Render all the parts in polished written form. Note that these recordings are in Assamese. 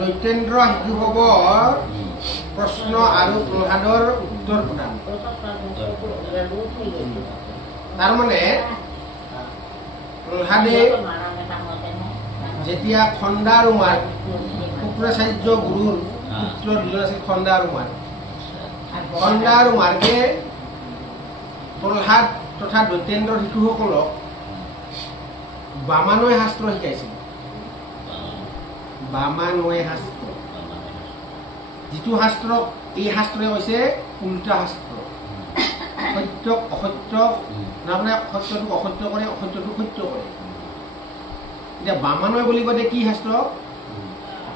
দৈত্যেন্দ্ৰ শিশু হ'ব প্ৰশ্ন আৰু প্ৰহ্লাদৰ উত্তৰ প্ৰদান তাৰমানে প্ৰহ্লাদে যেতিয়া খণ্ডা আৰু মাৰ্গ শুক্ৰাচাৰ্য গুৰুৰ পুত্ৰ দুজন আছিল খণ্ডা আৰু মাৰ্গ খণ্ডা আৰু মাৰ্গে প্ৰহ্লাদ তথা দৈত্যেন্দ্ৰৰ শিশুসকলক বামানয় শাস্ত্ৰ শিকাইছিল বামানয় শাস্ত্ৰ যিটো শাস্ত্ৰক এই শাস্ত্ৰই কৈছে উল্টা শাস্ত্ৰ সত্যক অসত্য তাৰমানে সত্যটোক অসত্য কৰে অসত্যটোক সত্য কৰে এতিয়া বামানয় বুলি কলে কি শাস্ত্ৰ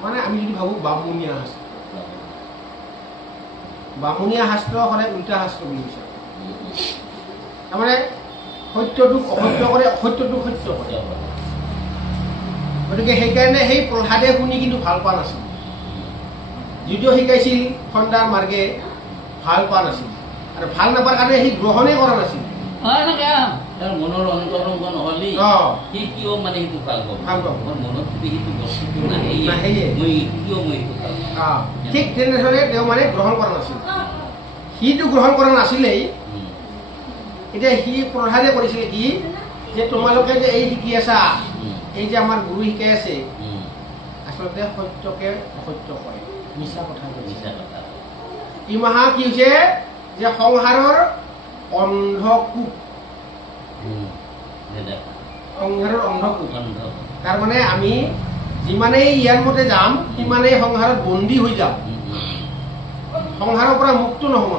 মানে আমি যদি ভাবো বামুণীয়া শাস্ত্ৰ বামুণীয়া শাস্ত্ৰ হ'লে উল্টা শাস্ত্ৰ বুলি কৈছে তাৰমানে সত্যটোক অসত্য কৰে অসত্যটোক সত্য কৰে গতিকে সেইকাৰণে সেই প্ৰহ্লাদে শুনি কিন্তু ভাল পোৱা নাছিল যদিও শিকাইছিল খণ্ডাৰ মাৰ্গে ভাল পোৱা নাছিল আৰু ভাল নাপাৰ কাৰণে সি গ্ৰহণেই কৰা নাছিল মনৰ অন্তৰংগ নহলে সি কিয় মানে সেইটো ভাল পাব মনত সেইটো বস্তুটো নাহে ঠিক তেনেধৰণে তেওঁ মানে গ্ৰহণ কৰা নাছিল সিটো গ্ৰহণ কৰা নাছিলেই এতিয়া সি প্ৰহ্লাদে কৰিছিল কি যে তোমালোকে যে এই শিকি আছা এই যে আমাৰ গুৰু শিকাই আছে আচলতে সত্যকে অসত্য কয় মিছা কথা ই মহা কি হৈছে যে সংসাৰৰ অন্ধকূপ সংসাৰৰ অন্ধকূপ তাৰমানে আমি যিমানেই ইয়াৰ মতে যাম সিমানেই সংসাৰত বন্দী হৈ যাম সংসাৰৰ পৰা মুক্ত নহম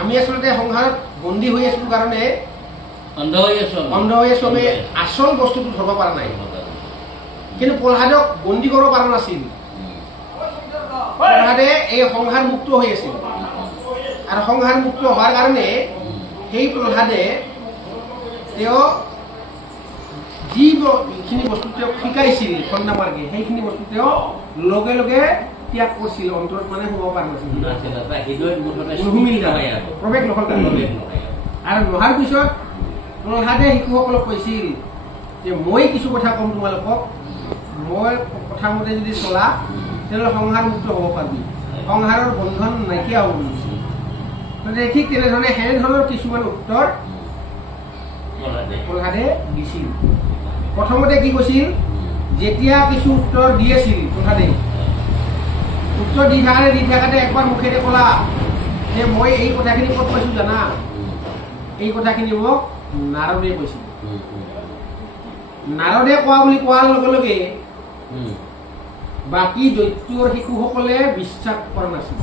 আমি আচলতে সংসাৰত বন্দী হৈ আছো কাৰণে অন্ধ হৈ আছো আমি আচল বস্তুটো ধৰিব পৰা নাই কিন্তু প্ৰহ্লাদক বন্দী কৰিব পৰা নাছিল প্ৰহ্লাদে এই সংসাৰ মুক্ত হৈ আছিল আৰু সংসাৰ মুক্ত হোৱাৰ কাৰণে সেই প্ৰহ্লাদে তেওঁ যিখিনি বস্তু তেওঁক শিকাইছিল খণ্ডা মাৰ্গে সেইখিনি বস্তু তেওঁ লগে লগে ত্যাগ কৰিছিল অন্তৰত মানে সোমাব পৰা নাছিল প্ৰৱেশ নহল আৰু নোহাৰ পিছত প্ৰহ্লাদে শিশুসকলক কৈছিল যে মই কিছু কথা কম তোমালোকক মই কথা মতে যদি চলা তেনেহ'লে সংসাৰ মুক্ত হ'ব পাৰিবি সংসাৰৰ বন্ধন নাইকিয়া হ'ব বুলিছিল ঠিক তেনেধৰণে সেনেধৰণৰ কিছুমান উত্তৰ প্ৰহ্লাদে দিছিল প্ৰথমতে কি কৈছিল যেতিয়া কিছু উত্তৰ দি আছিল প্ৰহ্লাদে উত্তৰ দি থাকাতে একবাৰ মুখেৰে ক'লা যে মই এই কথাখিনি ক'ত পাইছো জানা এই কথাখিনি মোক নাৰদে কৈছিল নাৰদে কোৱা বুলি কোৱাৰ লগে লগে বাকী দৈত্যৰ শিশুসকলে বিশ্বাস কৰা নাছিল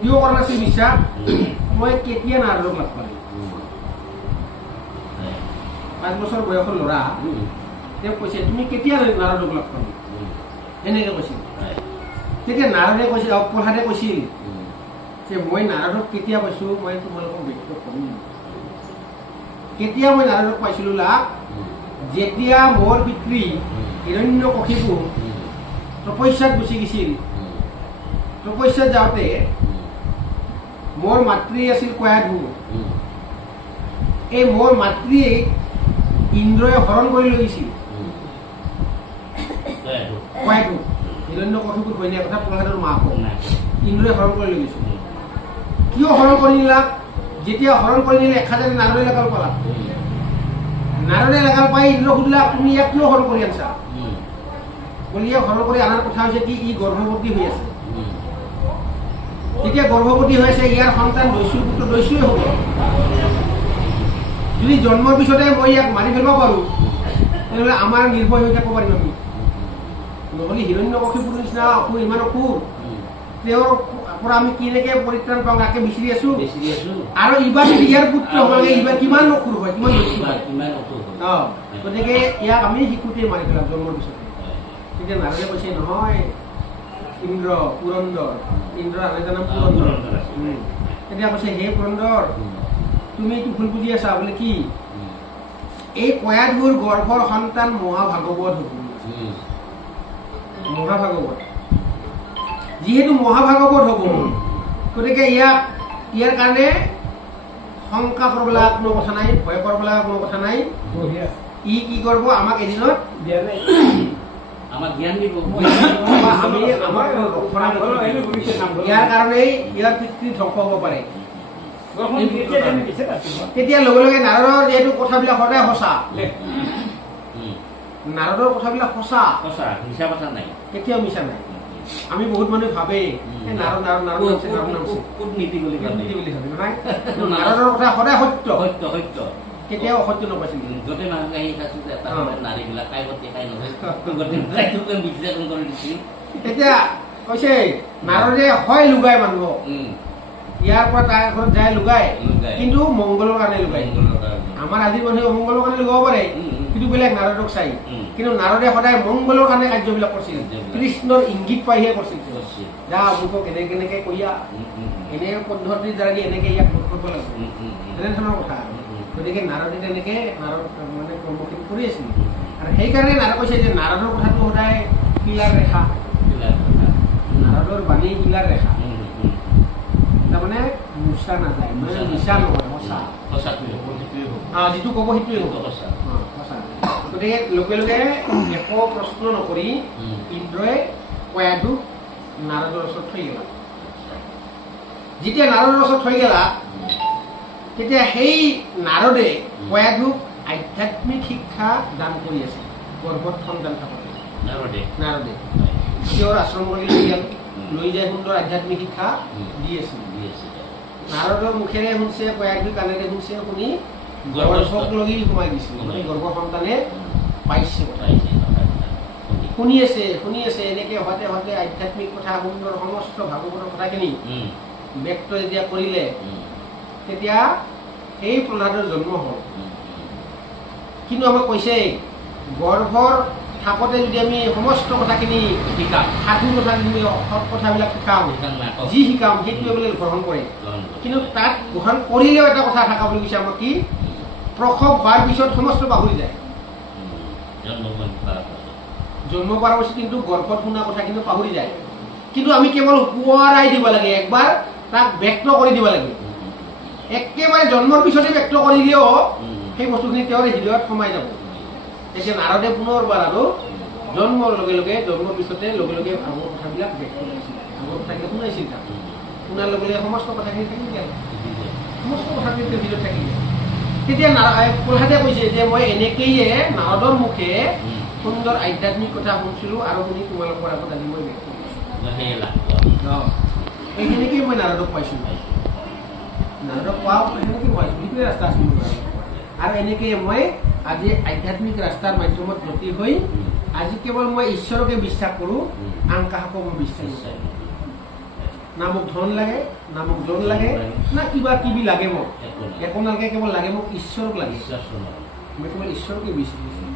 কিয় কৰা নাছিল বিশ্বাস মই কেতিয়া নাৰদক লাভ পালো 5 বছৰ বয়সৰ ল'ৰা তেওঁ কৈছে তুমি কেতিয়া নাৰদক লাভ পালো এনেকে কৈছিল তেতিয়া নাৰদে কৈছিল প্ৰহ্লাদে কৈছিল যে মই নাৰদক কেতিয়া পাইছো মই তোমালোকক ব্যক্ত কৰিম কেতিয়া মই নাৰদক পাইছিলো লাভ যেতিয়া মোৰ পিতৃ হিৰণ্যকশিপু তপস্যাত গুচি গৈছিল তপস্যাত যাওঁতে মোৰ মাতৃ আছিল কয়াধু এই মোৰ মাতৃক ইন্দ্ৰই হৰণ কৰি লৈ গৈছিল কয়াধু হিৰণ্যকশিপুৰ ঘৈণীয়েক কথা প্ৰহ্লাদৰ মাক ইন্দ্ৰই হৰণ কৰি লৈ গৈছিল কিয় হৰণ কৰি নিলা যেতিয়া হৰণ কৰি নিলে 1000 নাৰদে লগাল পালা নাৰদে লগাল পাই ইন্দ্ৰ সুধিলা তুমি ইয়াক কিয় হৰণ কৰি আনছা বলিয়ে হৰণ কৰি আনাৰ কথা হৈছে কি ই গৰ্ভৱতী হৈ আছে যেতিয়া গৰ্ভৱতী হৈ আছে ইয়াৰ সন্তান দস্যুৰ পুত্ৰ দস্যুই হ'ব যদি জন্মৰ পিছতে মই ইয়াক মাৰি ফেলিব পাৰো তেনেহ'লে আমাৰ নিৰ্ভয় হৈ থাকিব পাৰিম আমি নহ'লে হিৰণ্যকশিপুৰ নিচিনা অসুৰ ইমান অসুৰ তেওঁৰ পৰা আমি কেনেকে পৰিত্ৰাণ পাওঁ তাকে বিচাৰি আছো আৰু ইবাৰ যদি ইয়াৰ পুত্ৰ হ'লে ইবাৰ কিমান অসুৰ হয় কিমান গতিকে ইয়াক আমি শিশুতে মাৰি পেলাম জন্মৰ পিছতে তেতিয়া নাৰদে কৈছে নহয় ইন্দ্ৰ পুৰন্দৰ ইন্দ্ৰ আন এটা নাম পুৰন্দৰ তেতিয়া কৈছে হে পুৰন্দৰ তুমি এইটো ভুল বুজি আছা বোলে কি এই কয়াধুৰ গৰ্ভৰ সন্তান মহাভাগৱত হ'ব মহাভাগৱত যিহেতু মহাভাগৱত হ'ব গতিকে ইয়াৰ কাৰণে শংকা কৰিব লগা কোনো কথা নাই, ভয় কৰিব লগা কোনো কথা নাই। ই কি কৰিব আমাক এদিনত আমাক জ্ঞান দিব, আমি আমাক ৰক্ষণা কৰিব। ইয়াৰ কাৰণেই ইয়াৰ পিতৃ ধ্বংস হ'ব পাৰে। তেতিয়া লগে লগে নাৰদৰ যিহেতু কথাবিলাক সদায় সঁচা, নাৰদৰ কথাবিলাক সঁচা, মিছা কথা নাই, কেতিয়াও মিছা নাই। আমি বহুত মানুহে ভাবে নাৰদ নাৰদ নাৰদ নামছে কূটনীতি বুলি ভাবে নহয়। নাৰদৰ কথা সদায় সত্য, সত্য সত্য, কেতিয়াও অসত্য নপাইছিল। গোটেই মানুহ আহি খাইছো এটা নাৰীবিলাক খাই বতি খাই নহয়, গোটেই বিশ্লেষণ কৰি দিছিল। এতিয়া কৈছে নাৰদে হয় লুগাই মানুহক, ইয়াৰ পৰা তাৰ ঘৰত যায় লুগাই, কিন্তু মংগলৰ কাৰণে লুগাই। আমাৰ আজিৰ মানুহে অমংগলৰ কাৰণে লুগাব পাৰে, কিন্তু বেলেগ নাৰদক চাই। কিন্তু নাৰদে সদায় মংগলৰ কাৰণে কাৰ্যবিলাক কৰিছিল, কৃষ্ণৰ ইংগিত পাইহে কৰিছিল। যা অমুকক কেনেকে কৈয়া, এনে পদ্ধতিৰ দ্বাৰা এনেকে ইয়াক কৰিব লাগিব, তেনেধৰণৰ কথা। গতিকে নাৰদে তেনেকে নাৰদ মানে কৰ্মখিনি কৰি আছিল। আৰু সেইকাৰণে নাৰদ কৈছে যে নাৰদৰ কথাটো সদায় শিলাৰ ৰেখা, নাৰদৰ বাণী শিলাৰ ৰেখা, তাৰমানে মুচা নাযায়, মানে মিছা নহয়, সঁচা। যিটো ক'ব সেইটোৱে হ'ব সঁচা। গতিকে লগে লগে একো প্ৰশ্ন নকৰি ইন্দ্ৰই কয়াটো নাৰদৰ ওচৰত থৈ গেলা। যেতিয়া নাৰদৰ ওচৰত থৈ গেলা, তেতিয়া সেই নাৰদে কয়াটোক আধ্যাত্মিক শিক্ষা দান কৰি আছে। গৰ্ভত সন্তান থাকোঁতে নাৰদে তেওঁৰ আশ্ৰম কৰি লৈ যায় সুন্দৰ আধ্যাত্মিক শিক্ষা দি আছিল। নাৰদৰ মুখেৰে শুনছে, কয়াটোৰ কাণেৰে শুনছে, শুনি গৰ্ভক লগি সোমাই দিছিল। মানে গৰ্ভ সন্তানে পাইছে, শুনি আছে। এনেকে হতে হতে আধ্যাত্মিক কথা সুন্দৰ সমস্ত ভাগৱতৰ কথাখিনি ব্যক্ত যেতিয়া কৰিলে, তেতিয়া সেই প্ৰহ্লাদৰ জন্ম হ'ল। কিন্তু আমাক কৈছে গৰ্ভৰ থাকোঁতে যদি আমি সমস্ত কথাখিনি শিকাম, সাধু কথাখিনি সৎ কথাবিলাক শিকাম, যি শিকাম সেইটোৱে বোলে গ্ৰহণ কৰে। কিন্তু তাত গ্ৰহণ কৰিলেও এটা কথা থকা বুলি কৈছে আমাক, কি প্ৰসৱ হোৱাৰ পিছত সমস্ত পাহৰি যায়। জন্ম পোৱাৰ পিছত কিন্তু গৰ্ভত শুনা কথা কিন্তু পাহৰি যায়। কিন্তু আমি কেৱল সোঁৱৰাই দিব লাগে, একবাৰ তাক ব্যক্ত কৰি দিব লাগে। একেবাৰে জন্মৰ পিছতে ব্যক্ত কৰিলেও সেই বস্তুখিনি তেওঁৰ হৃদয়ত সোমাই যাব। এতিয়া নাৰদে পুনৰবাৰ আৰু জন্মৰ লগে লগে, জন্মৰ পিছতে লগে লগে ভাগৱত কথাবিলাক ব্যক্ত কৰিছিল, ভাগৱত কথাবিলাক শুনাইছিল। তাক শুনাৰ লগে লগে সমস্ত কথাখিনি থাকি গ'ল, সমস্ত কথাখিনি তেওঁৰ হৃদয়ত থাকি গ'ল। তেতিয়া প্ৰহ্লাদে কৈছে যে মই এনেকৈয়ে নাৰদৰ মুখে সুন্দৰ আধ্যাত্মিক কথা শুনিছিলো, আৰু শুনি তোমালোকৰ আগত আজি মই ব্যক্ত কৰিছো। এইখিনিকেই মই নাৰদক পাইছো, নাৰদক পোৱা সেনেকৈ পাইছো, সেইটোৱে ৰাস্তা আছিল। আৰু এনেকৈয়ে মই আজি আধ্যাত্মিক ৰাস্তাৰ মাধ্যমত গতি হৈ আজি কেৱল মই ঈশ্বৰকে বিশ্বাস কৰোঁ, আন কাহাকো মই বিশ্বাস নকৰোঁ। না মোক ধন লাগে, না মোক জন লাগে, না কিবা কিবি লাগে, মোক একো নালাগে, কেৱল লাগে মোক ঈশ্বৰক লাগে। মই কেৱল ঈশ্বৰকে বিচাৰিছোঁ,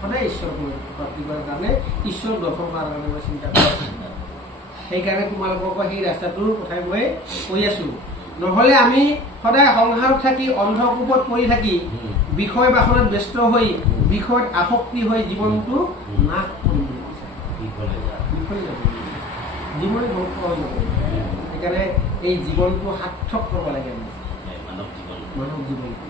সদায় ঈশ্বৰক মই প্ৰাপ্তি কৰাৰ কাৰণে, ঈশ্বৰক দৰ্শন কৰাৰ কাৰণে মই চিন্তা কৰোঁ। সেইকাৰণে তোমালোকক সেই ৰাস্তাটোৰ কথাই মই কৈ আছো। নহ'লে আমি সদায় সংসাৰত থাকি, অন্ধকূপত পৰি থাকি, বিষয় বাসনাত ব্যস্ত হৈ, বিষয়ত আসক্তি হৈ জীৱনটো নাশ কৰিব জীৱনে বহুত সহজ হ'ব। সেইকাৰণে এই জীৱনটো সাৰ্থক কৰিব লাগে, মানৱ জীৱনটো।